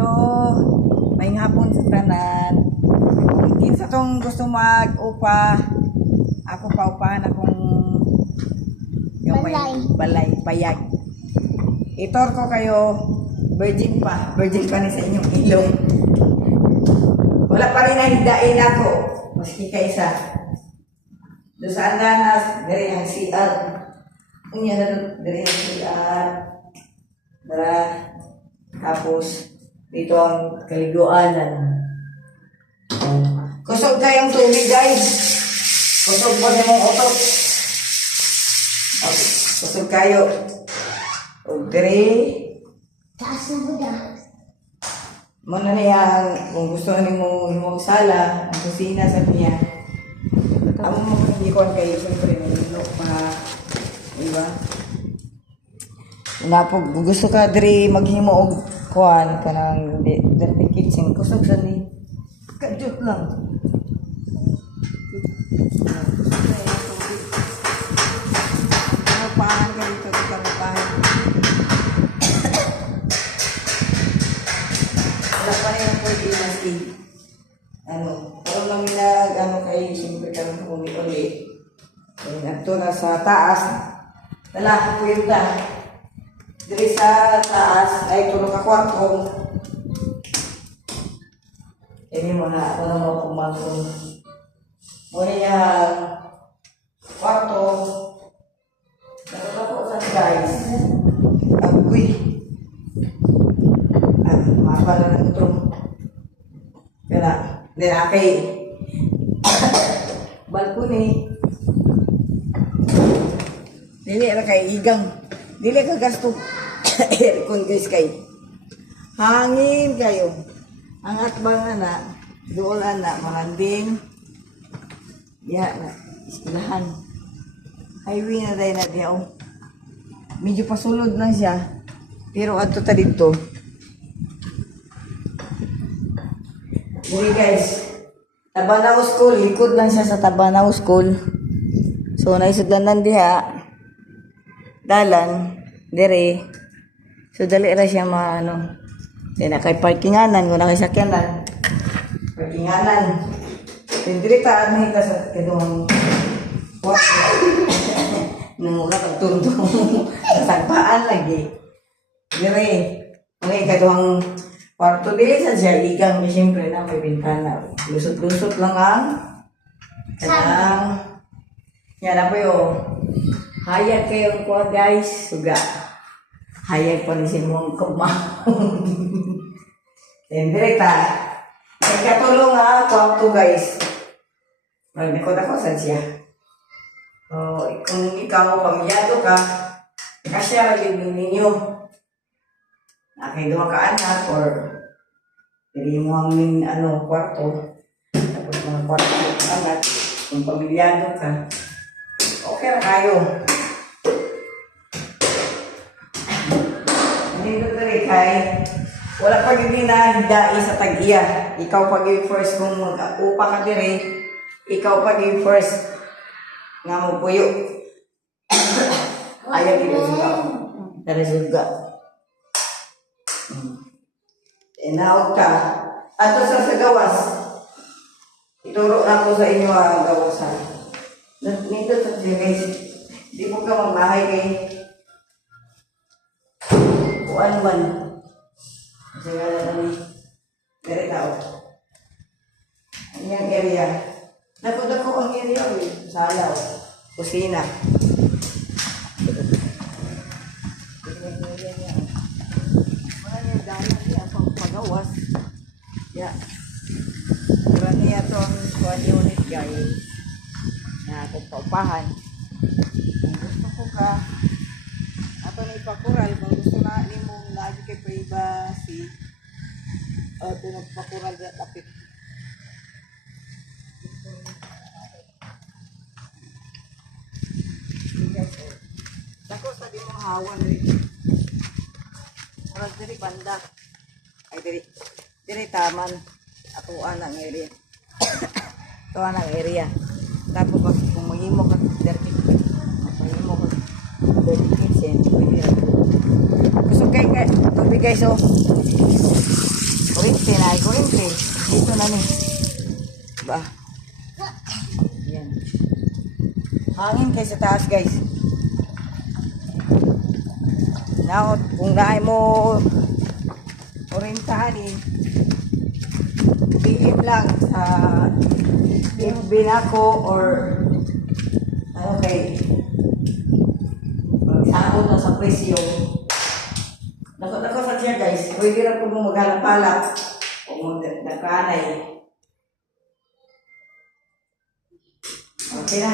Hello, may hapon sa tanan. Kinsa tong gusto mag-upa, ako paupahan akong balay, payag. Itor ko kayo, virgin pa ni sa inyong ilong. Wala pa rin nahidain ako, maski kaisa. Doon sa andanas, dari ang CR. Unya na dari ang CR. Tapos, dito ang kaliguanan. Kusog kayong tubig, guys. Kusog po na mong otot. Okay. Kusog kayo. Okay. Taas na po da. Muna na yan, kung gusto na mo sala, ang kusina sa niya. Amo mo hindi ko kayo, siyempre, nilok pa. Diba? Napog, gusto ka diri maghimo og kuan kanang dirty kitchen kusog sa ni kadjut lang. Pahan ka dito sa pahan. Wala pa rin ang pwede maski. Pero lang minag, kayo, siyempre karang uli. Ito na sa taas. Lalaki po yun na. Diri sa taas ay tulog ka kwarto. Ini mga ako na mga pumangkong. Muna yung kwarto. Dapat ako sa guys. Agoy. Mapala na ito. Kaya, hindi na kay balkoni. Dili na kay igang. Dili ka gasto aircon guys kay hangin kayo. Ang atbang na doon na mahanding. Ya na iskulahan. Highway na dahil na diyaw. Medyo pasulod lang siya. Pero adto ta dito. Dili guys. Tabanaw School. Likod lang siya sa Tabanaw School. So naisudlanan diha. Dalan, dire. So, dali ra siya di na kay parkinganan, kung na kay sakyanan. Parkinganan. Dire ta, mahita sa kadong kwarto. Nung nakagtundong nasagpaan lagi. Dire, may kadong kwarto dire sa siya, igang, siyempre na may bintana. Lusot-lusot lang ang kanang yan na po yung hayag kayo ko guys, suga. Hayag pa rin si mong kumahon. Then, direkta. Nagkatulong kwarto guys. Magdakot ako saan siya. Kung ikaw, pamilyado ka, kasya magiging ninyo. Nakay 2 ka anak or hindi mo ang kwarto. Tapos mga kwarto anak, kung pamilyado ka, okay na kayo. Dito rin kay wala pa gini na hidai sa tag-iya. Ikaw pag-i first kung mag-upa ka dire, ikaw pag-i first nga mo puyo. Ayaw dito suga. Dari suga. Naog ka. Ato sa gawas. Ituro na ko sa inyo ang gawasan. Nito sa guys, di mo ka magbahay kay kuan man. Kasi nga na kami, dari tao. Ang area. Napunta ko ang area, salaw, kusina. Mga niya dahil niya sa pagawas. Ya. Diba niya ito ang kuan unit guys. Na kung paupahan. Kung gusto ko ka, ato na ipakural, kung gusto na ni mong lagi kay privacy, ito nagpakural na tapik. Dako sa di mong hawan rin. Murag diri banda. Ay diri taman. Atuan ang area. Atuan ang area. Tapos kung mahimo ka dirty kitchen, pwede na. Gusto kayo tubig guys, oh. na ni. Ba? Yan. Hangin kayo sa taas, guys. Now, kung naay mo orintahanin, PM lang sa FB nako or ano kay magsahod na sa presyo. Nako sa siya, guys. Pwede na po mo maghalap-halap o magdakanay. Okay na.